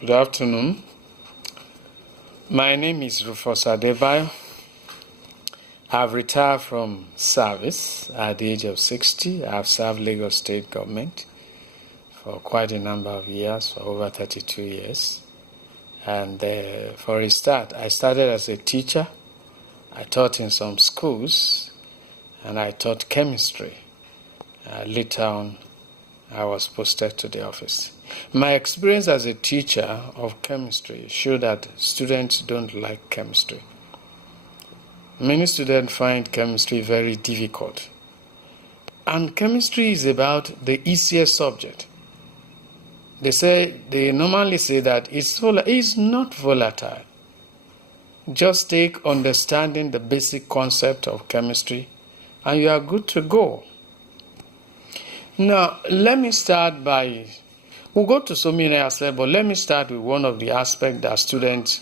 Good afternoon. My name is Rufus Adebayo. I've retired from service at the age of 60. I've served Lagos State government for quite a number of years, for over 32 years. And for a start, I started as a teacher. I taught in some schools, and I taught chemistry. Later on, I was posted to the office. My experience as a teacher of chemistry showed that students don't like chemistry. Many students find chemistry very difficult. And chemistry is about the easiest subject. They normally say that it's not volatile. Just take understanding the basic concept of chemistry and you are good to go. Now, let me start by, we'll go to so many aspects, but let me start with one of the aspects that students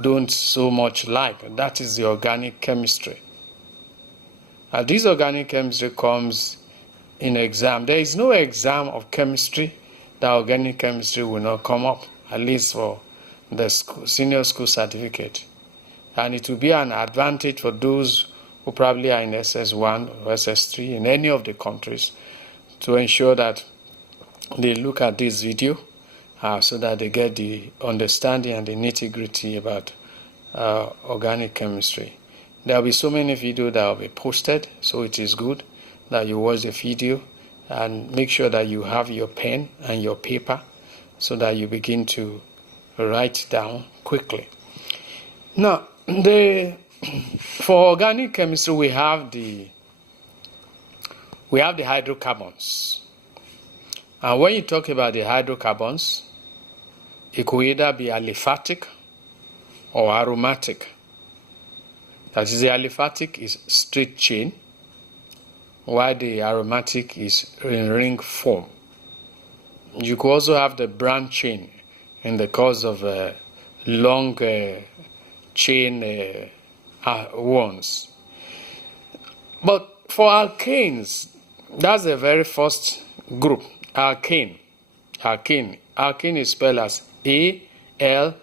don't so much like, and that is the organic chemistry. This organic chemistry comes in exam. There is no exam of chemistry that organic chemistry will not come up, at least for the senior school certificate. And it will be an advantage for those who probably are in SS1 or SS3 in any of the countries to ensure that they look at this video so that they get the understanding and the nitty-gritty about organic chemistry. There will be so many videos that will be posted, so it is good that you watch the video and make sure that you have your pen and your paper so that you begin to write down quickly. Now, for organic chemistry, we have the hydrocarbons. And when you talk about the hydrocarbons, it could either be aliphatic or aromatic. That is, the aliphatic is straight chain, while the aromatic is in ring form. You could also have the branch chain in the case of long chain ones. But for alkanes, that's the very first group, alkane. Alkane is spelled as A-L-K-A-N-E,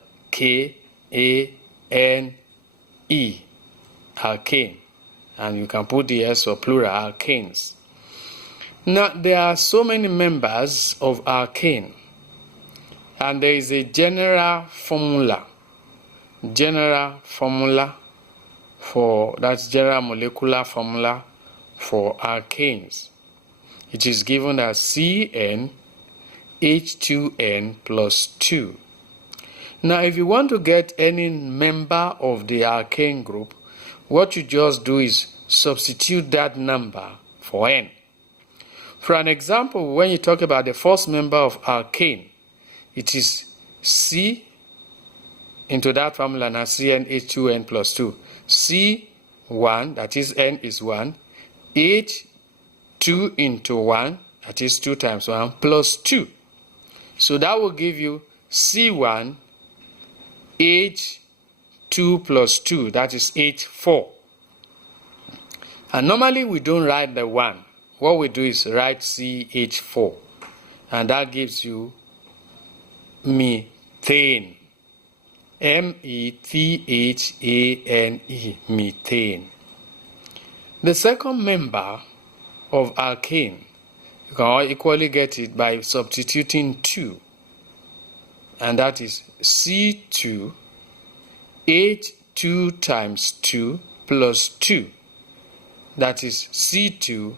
alkane. And you can put the S for plural, alkanes. Now, there are so many members of alkane, and there is a general formula that's general molecular formula for alkanes. It is given as CnH2n plus 2. Now, if you want to get any member of the alkane group, what you just do is substitute that number for N. For an example, when you talk about the first member of alkane, it is C into that formula now, CnH2n plus 2. C1, that is N is 1, H2 into 1, that is 2 times 1, plus 2. So that will give you C1, H2 plus 2, that is H4. And normally we don't write the 1. What we do is write CH4. And that gives you methane. M-E-T-H-A-N-E, methane. The second member of alkane, you can equally get it by substituting 2. And that is C2, H2 times 2 plus 2. That is C2,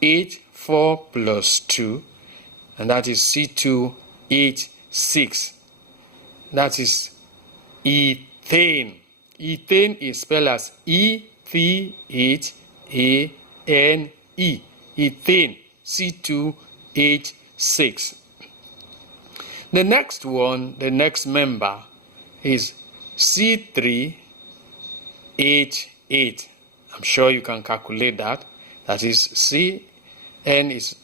H4 plus 2. And that is C2, H6. That is ethane. Ethane is spelled as E-T-H-A-N-E. Ethane, C2H6. The next one, the next member is C3H8. I'm sure you can calculate that. That is C, N is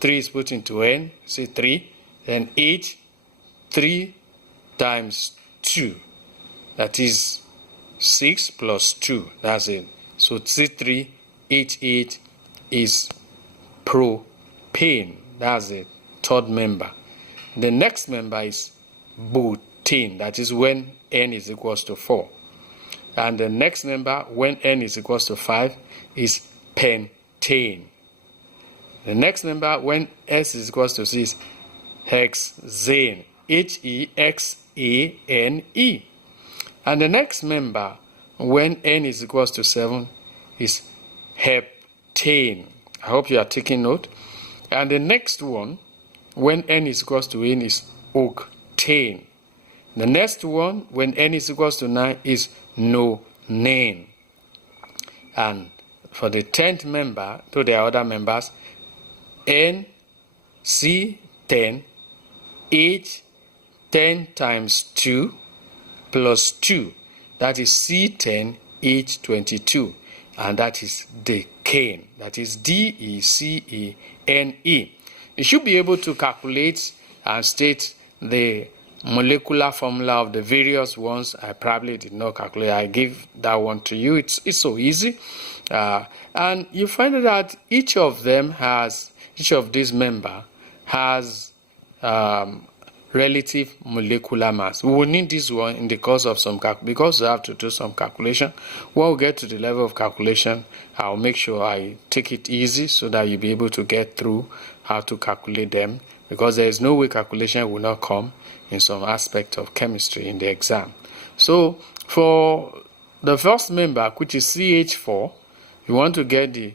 3 is put into N, C3, then H, 3 times 2. That is 6 plus 2. That's it. So C3H8 is propane. That's the third member. The next member is butane, that is when n is equals to 4. And the next member, when n is equals to 5, is pentane. The next member, when s is equals to 6, hexane, Hexane. And the next member, when n is equals to 7, is heptane. I hope you are taking note. And the next one, when n is equals to n, is octane. The next one, when n is equals to 9, is nonane. And for the 10th member, to the other members, NC10, H10 times 2 plus 2. That is C10, H22. And that is decane. That is Decane. You should be able to calculate and state the molecular formula of the various ones. I probably did not calculate. I give that one to you. It's so easy. And you find that each of these members has relative molecular mass. We will need this one in the course of because we have to do some calculation. When we get to the level of calculation, I'll make sure I take it easy so that you'll be able to get through how to calculate them, because there is no way calculation will not come in some aspect of chemistry in the exam. So for the first member, which is CH4, you want to get the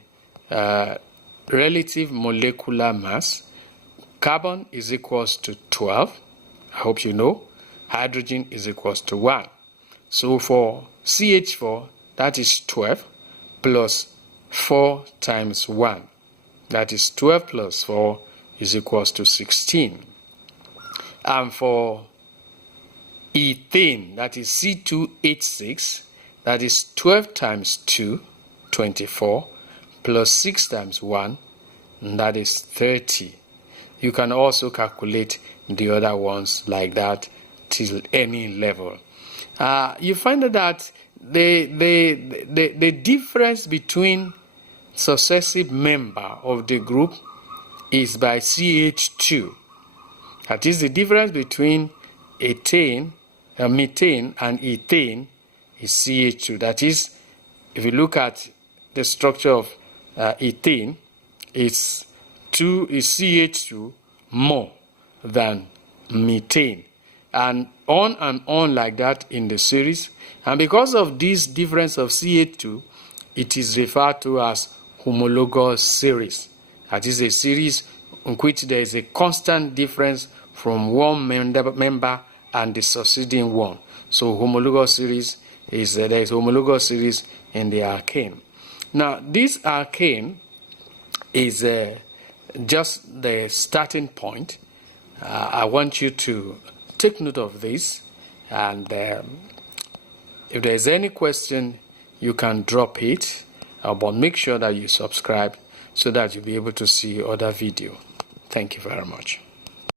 relative molecular mass. Carbon is equals to 12. I hope you know. Hydrogen is equals to 1. So for CH4, that is 12 plus 4 times 1. That is 12 plus 4 is equals to 16. And for ethane, that is C2H6, that is 12 times 2, 24, plus 6 times 1, and that is 30. You can also calculate the other ones like that till any level. You find that the difference between successive member of the group is by CH2. That is, the difference between methane and ethane is CH2. That is, if you look at the structure of ethane, it's CH2 more than methane, and on like that in the series. And because of this difference of CH2, it is referred to as homologous series. That is a series in which there is a constant difference from one member and the succeeding one. So homologous series is there is homologous series in the alkane. Now this alkane is just the starting point. I want you to take note of this, and if there is any question, you can drop it, but make sure that you subscribe so that you'll be able to see other video. Thank you very much.